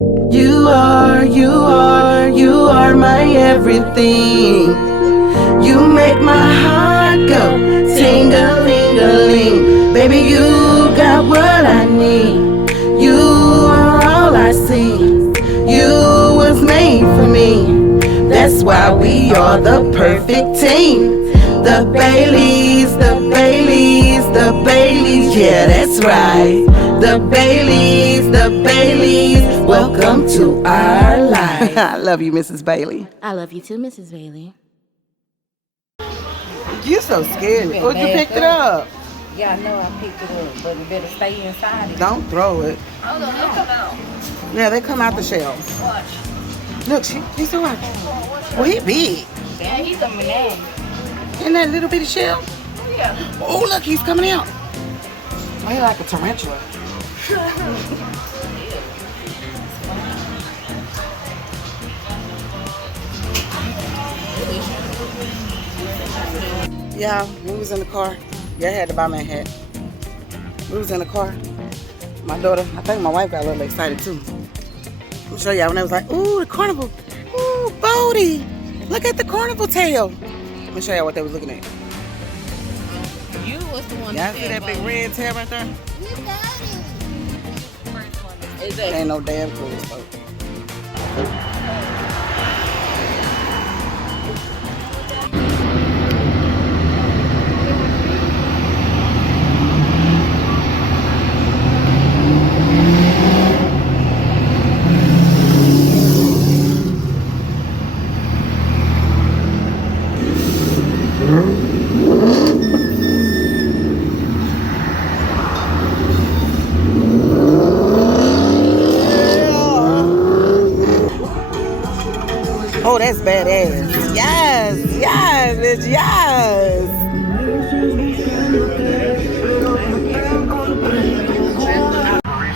You are my everything. You make my heart go ting-a-ling-a-ling. Baby, you got what I need. You are all I see. You was made for me. That's why we are the perfect team. The Baileys, the Baileys, the Baileys. Yeah, that's right. The Baileys, the Baileys. Welcome to our life. I love you, Mrs. Bailey. I love you too, Mrs. Bailey. You so scary. Oh, you picked it up. Yeah, I know I picked it up, but you better stay inside it. Don't throw it. Oh, no, they'll come out. Yeah, they come out the shell. Watch. Look, he's so watch. Well, he big. Yeah, he's a man. In that little bitty shell? Yeah. Oh, look, he's coming out. Oh, he like a tarantula. Yeah, we was in the car. Yeah, I had to buy me a hat. We was in the car. My daughter, I think my wife got a little excited too. Let me show y'all when they was like, ooh, the carnival. Ooh, Bodie. Look at the carnival tail. Let me show y'all what they was looking at. You was the one. Y'all see that big red tail right there? Exactly. Ain't no damn cruise boat. Oh, that's badass. Yes, yes, bitch, yes.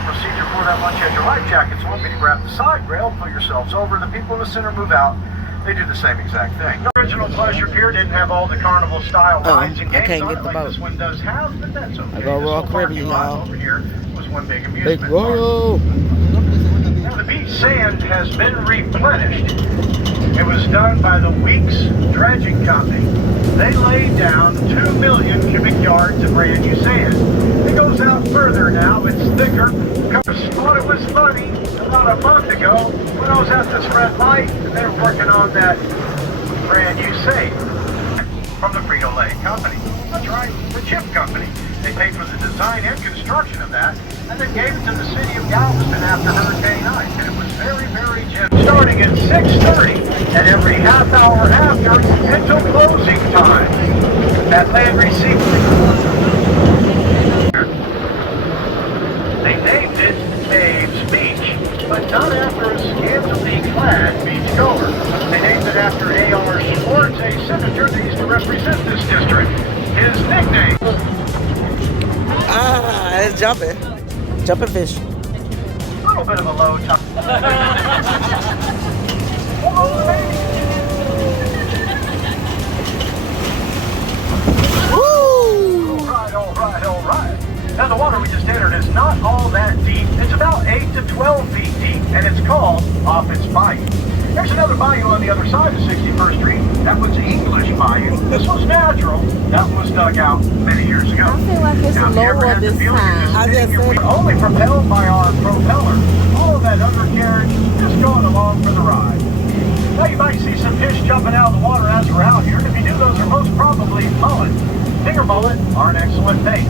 Procedure for that lunch. You had your life jackets on. You grab the side rail, pull yourselves over. The people in the center move out. They do the same exact thing. The original Pleasure Pier didn't have all the carnival style rides and games on it like this one does have, but that's okay. I go Royal Caribbean, y'all. Over here was one big amusement Big Royal. Now the beach sand has been replenished. It was done by the Weeks Dredging Company. They laid down 2 million cubic yards of brand new sand. It goes out further now. It's thicker. Customers thought it was funny about a month ago when I was at this red light and they were working on that brand new sand from the Frito-Lay company. That's right, the chip company. They paid for the design and construction of that and then gave it to the city of Galveston after Hurricane Ike. And it was very, very generous. Starting at 6:30 and every half hour after until closing time. That land received. They named it Caves Beach, but not after a scantily clad beachgoer. They named it after A.R. Schwartz, a senator that used to represent this district. His nickname. Ah, it's jumping. Jumping fish. A little bit of a low top. Woo! All right. Now the water we just entered is not all that deep. It's about 8 to 12 feet deep, and it's called Offutt's Bayou. There's another bayou on the other side of 61st Street. That was English Bayou. This was natural. That was dug out many years ago. I feel like it's lower this time. We're only propelled by our propeller. All of that undercarriage just going along for the ride. Now you might see some fish jumping out of the water as we're out here. If you do, those are most probably mullet. Bigger mullet are an excellent bait.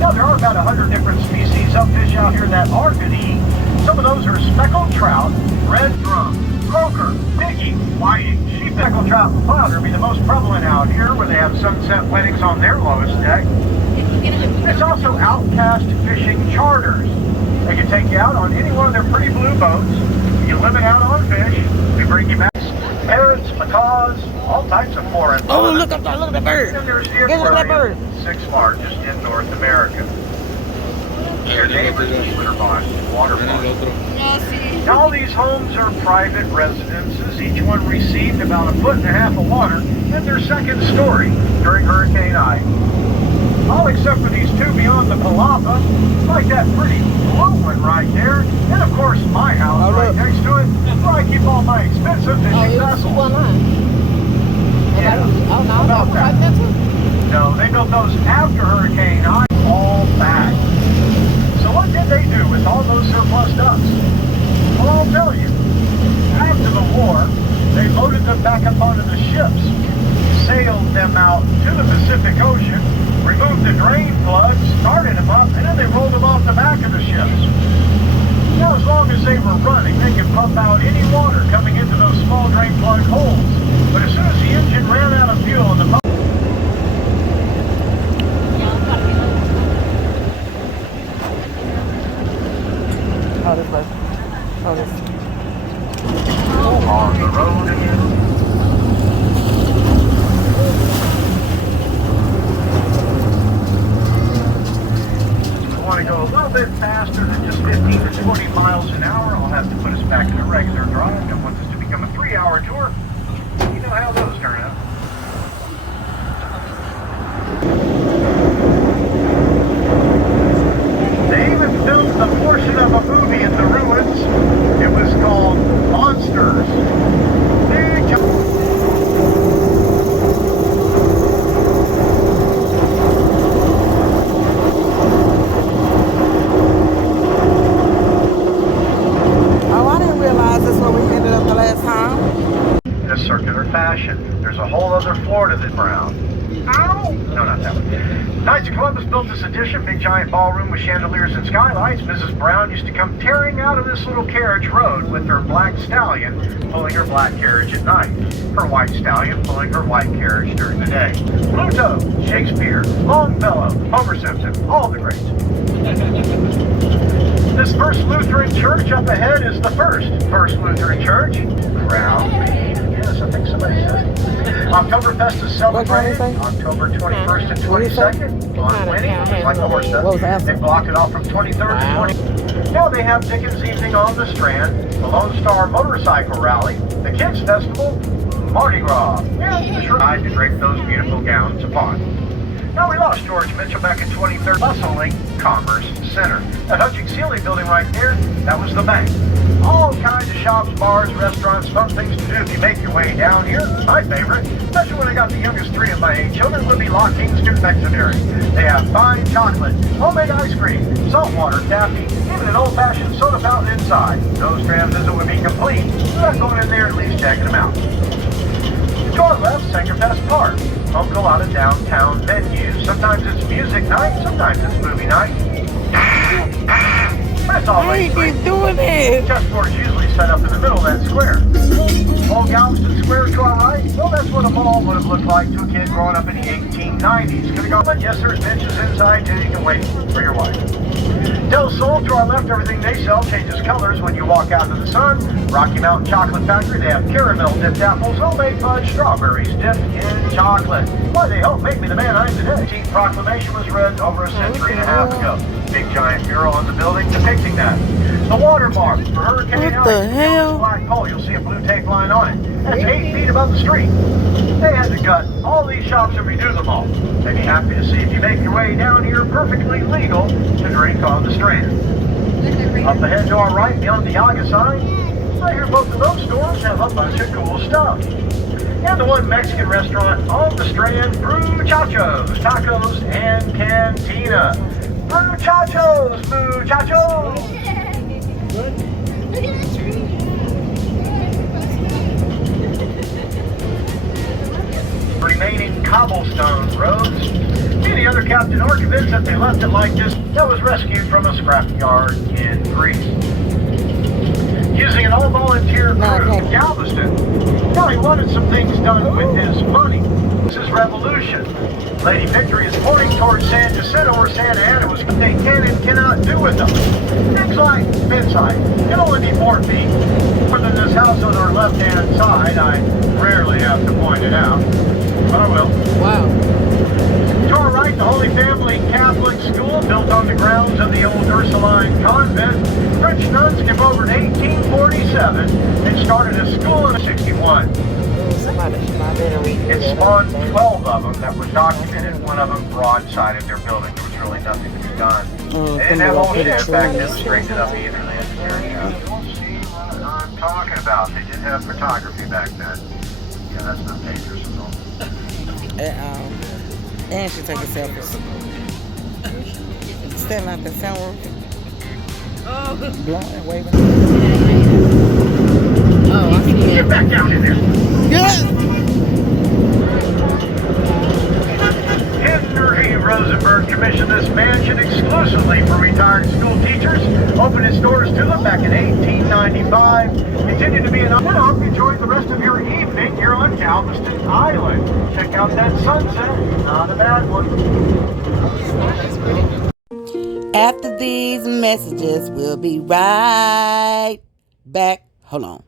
Now there are about 100 different species of fish out here that are good to eat. Some of those are speckled trout, red drum, croaker, piggy, whiting, sheep. Speckled trout and flounder be the most prevalent out here where they have sunset weddings on their lowest deck. There's also outcast fishing charters. They can take you out on any one of their pretty blue boats. You limit out on fish, we bring you back parrots, macaws, all types of foreign. Oh, look up there, look at that bird. And there's the Look at that bird. sixth largest in North America. Your neighbor's waterfront. Now all these homes are private residences. Each one received about 1.5 feet of water in their second story during Hurricane Ike. All except for these two beyond the Palapa, like that pretty blue one right there, and of course my house right next to it, where I keep all my expensive fishing vessels. Yeah, about that. No, they built those after Hurricane I all back. So what did they do with all those surplus ducks? Well, I'll tell you. After the war, they loaded them back up onto the ships, sailed them out to the Pacific Ocean, removed the drain plugs, started them up, and then they rolled them off the back of the ships. Now, as long as they were running, they could pump out any water coming into those small drain plug holes. But as soon as the engine ran out of fuel and the pump... Oh, this way. Oh, this. On the road again. I want to go a little bit faster than just 15 to 20 miles an hour. I'll have to put us back in a regular drive. I want this to become a 3-hour tour. You know how those turn out. They even filmed a portion of a movie in the ruins. It was called Monsters. Oh, I didn't realize that's where we ended up the last time. In a circular fashion. There's a whole other floor to the ground. Ow! No, not that one. Knights of Columbus built this addition, big giant ballroom with chandeliers and skylights. Mrs. Brown used to come tearing out of this little carriage road with her black stallion, pulling her black carriage at night. Her white stallion pulling her white carriage during the day. Pluto, Shakespeare, Longfellow, Homer Simpson, all the greats. This First Lutheran Church up ahead is the First Lutheran Church. Crown. Yes, I think somebody said. Oktoberfest is celebrated October 21st and 22nd on Winnie, like the horse does. They block it off from 23rd to 20th. Now they have Dickens Evening on the Strand, the Lone Star Motorcycle Rally, the Kids Festival, Mardi Gras, and the shrine to drape those beautiful gowns upon. Now we lost George Mitchell back in 2013, bustling Commerce Center. That Hutchings-Sealy building right there, that was the bank. All kinds of shops, bars, restaurants, fun things to do if you make your way down here. My favorite, especially when I got the youngest 3 of my 8 children, would be Lock King's Confectionery. They have fine chocolate, homemade ice cream, saltwater taffy, even an old-fashioned soda fountain inside. No strand visit would be complete without going in there and at least checking them out. To our left, Sangerfest Park. Home to a lot of downtown venues. Sometimes it's music night, sometimes it's movie night. That's always free. Doing it. Chessboard's usually set up in the middle of that square. Old Galveston Square to our right, well, that's what a mall would have looked like to a kid growing up in the 1890s. Could have gone, but yes, there's benches inside too. You can wait for your wife. Del Sol to our left, everything they sell changes colors when you walk out to the sun. Rocky Mountain Chocolate Factory, they have caramel dipped apples, homemade fudge, strawberries dipped in chocolate. Why, they helped make me the man I am today. The 18th proclamation was read over a century and a half ago. Big giant mural on the building depicting that. The watermark for Hurricane What the hell? Black pole, you'll see a blue tape line on it. That's 8 feet above the street. They had to gut all these shops and redo them all. They'd be happy to see if you make your way down here perfectly legal to drink on the Strand. Up ahead to our right, beyond the Yaga sign, I hear both of those stores have a bunch of cool stuff. And the one Mexican restaurant on the Strand, Muchachos, Tacos, and Cantina. Muchachos, muchachos! Remaining cobblestone roads. Any other captain are convinced that they left it like this that was rescued from a scrapyard in Greece. Using an all-volunteer crew in Galveston. Now he wanted some things done with his money. This is revolution. Lady Victory is pointing towards San Jacinto or Santa Ana was what they can and cannot do with them. Things like fence height can only be 4 feet. More than this house on our left-hand side, I rarely have to point it out, but I will. Wow. To our right, the Holy Family Catholic School, built on the grounds of the old Ursuline convent. French nuns came over in 1847 and started a school in 61. It spawned 12 of them that were documented. One of them broadsided their building. There was really nothing to be done. Oh, They didn't have all somebody shit put a back tree. then to straighten it up either. They had to tear it down. You'll see what I'm talking about. They did have photography back then. Yeah, that's not dangerous at all. And she taking selfies. Standing out the sunroof. Oh. Blowing, waving. Oh, I see it. Get back down in there. Yeah. Henry Rosenberg commissioned this mansion exclusively for retired school teachers. Opened its doors to them back in 1895. Continued to be an honor. I hope you enjoyed the rest of your evening here on Galveston Island. Check out that sunset. Not a bad one. After these messages, we'll be right back. Hold on.